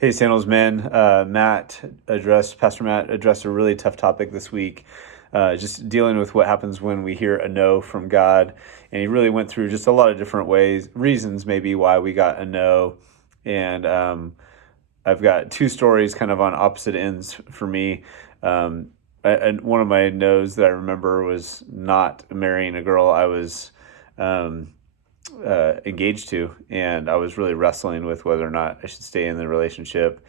Hey, Sandals man. Pastor Matt addressed a really tough topic this week, just dealing with what happens when we hear a no from God. And he really went through just a lot of different reasons maybe why we got a no. And I've got two stories kind of on opposite ends for me. And one of my no's that I remember was not marrying a girl I was engaged to, and I was really wrestling with whether or not I should stay in the relationship.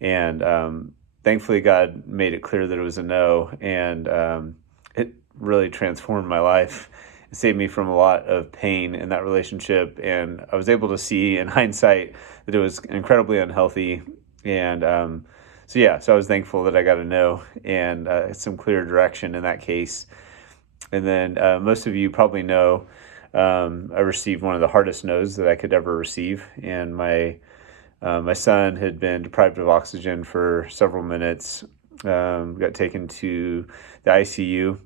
And thankfully, God made it clear that it was a no, and it really transformed my life. It saved me from a lot of pain in that relationship, and I was able to see in hindsight that it was incredibly unhealthy. And so I was thankful that I got a no and some clear direction in that case. And then most of you probably know I received one of the hardest no's that I could ever receive, and my son had been deprived of oxygen for several minutes. Got taken to the ICU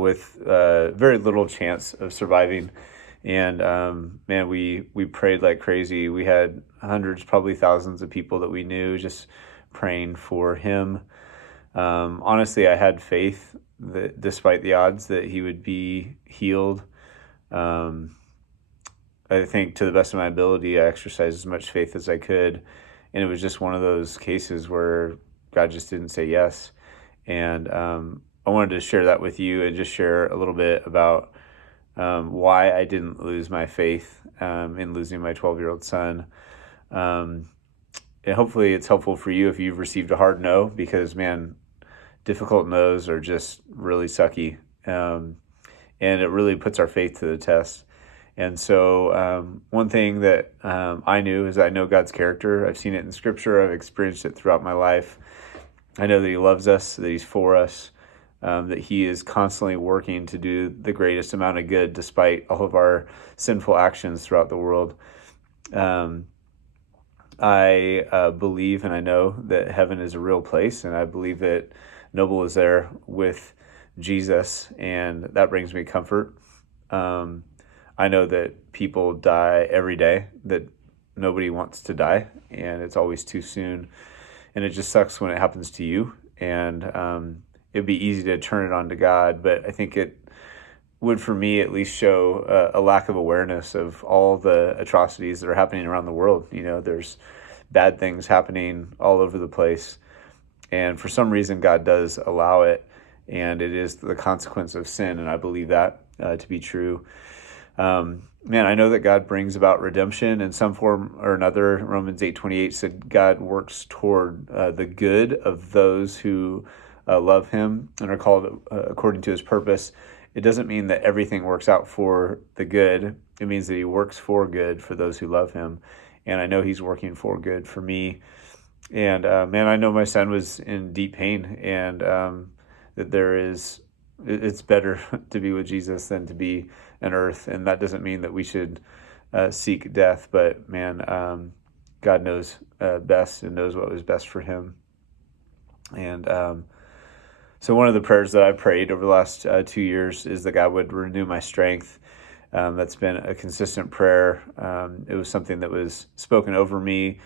with very little chance of surviving. And man, we prayed like crazy. We had hundreds, probably thousands of people that we knew just praying for him. Honestly, I had faith that despite the odds that he would be healed. I think to the best of my ability, I exercised as much faith as I could. And it was just one of those cases where God just didn't say yes. And I wanted to share that with you and just share a little bit about why I didn't lose my faith in losing my 12-year-old son. And hopefully it's helpful for you if you've received a hard no, because, man, difficult no's are just really sucky. And it really puts our faith to the test. And so one thing that I knew is I know God's character. I've seen it in Scripture. I've experienced it throughout my life. I know that he loves us, that he's for us, that he is constantly working to do the greatest amount of good despite all of our sinful actions throughout the world. I believe and I know that heaven is a real place, and I believe that Noble is there with Jesus, and that brings me comfort. I know that people die every day, that nobody wants to die, and it's always too soon. And it just sucks when it happens to you. And it'd be easy to turn it on to God, but I think it would, for me, at least show a lack of awareness of all the atrocities that are happening around the world. You know, there's bad things happening all over the place. And for some reason, God does allow it, and it is the consequence of sin, and I believe that to be true. Man, I know that God brings about redemption in some form or another. Romans 8:28 said God works toward the good of those who love him and are called according to his purpose. It doesn't mean that everything works out for the good. It means that he works for good for those who love him. And I know he's working for good for me. And man, I know my son was in deep pain, and that it's better to be with Jesus than to be on earth. And that doesn't mean that we should seek death, but man, God knows best and knows what was best for him. And so one of the prayers that I prayed over the last 2 years is that God would renew my strength. That's been a consistent prayer. It was something that was spoken over me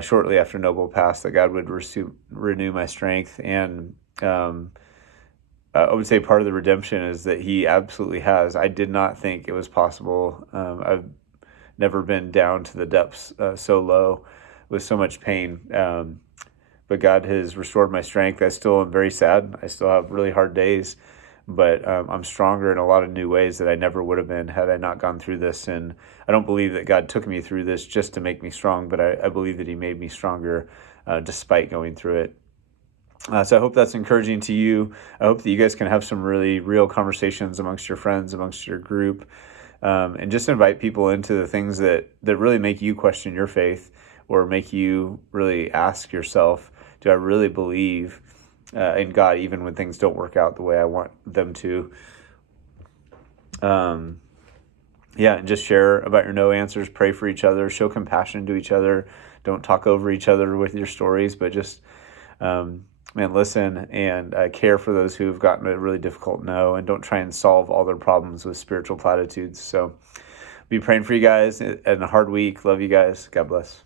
shortly after Noble passed, that God would renew my strength. And I would say part of the redemption is that he absolutely has. I did not think it was possible. I've never been down to the depths so low with so much pain. But God has restored my strength. I still am very sad. I still have really hard days, but I'm stronger in a lot of new ways that I never would have been had I not gone through this. And I don't believe that God took me through this just to make me strong, but I believe that he made me stronger despite going through it. So I hope that's encouraging to you. I hope that you guys can have some really real conversations amongst your friends, amongst your group, and just invite people into the things that really make you question your faith, or make you really ask yourself, do I really believe in God even when things don't work out the way I want them to? And just share about your no answers, pray for each other, show compassion to each other. Don't talk over each other with your stories, but just listen and care for those who have gotten a really difficult no, and don't try and solve all their problems with spiritual platitudes. So be praying for you guys in a hard week. Love you guys. God bless.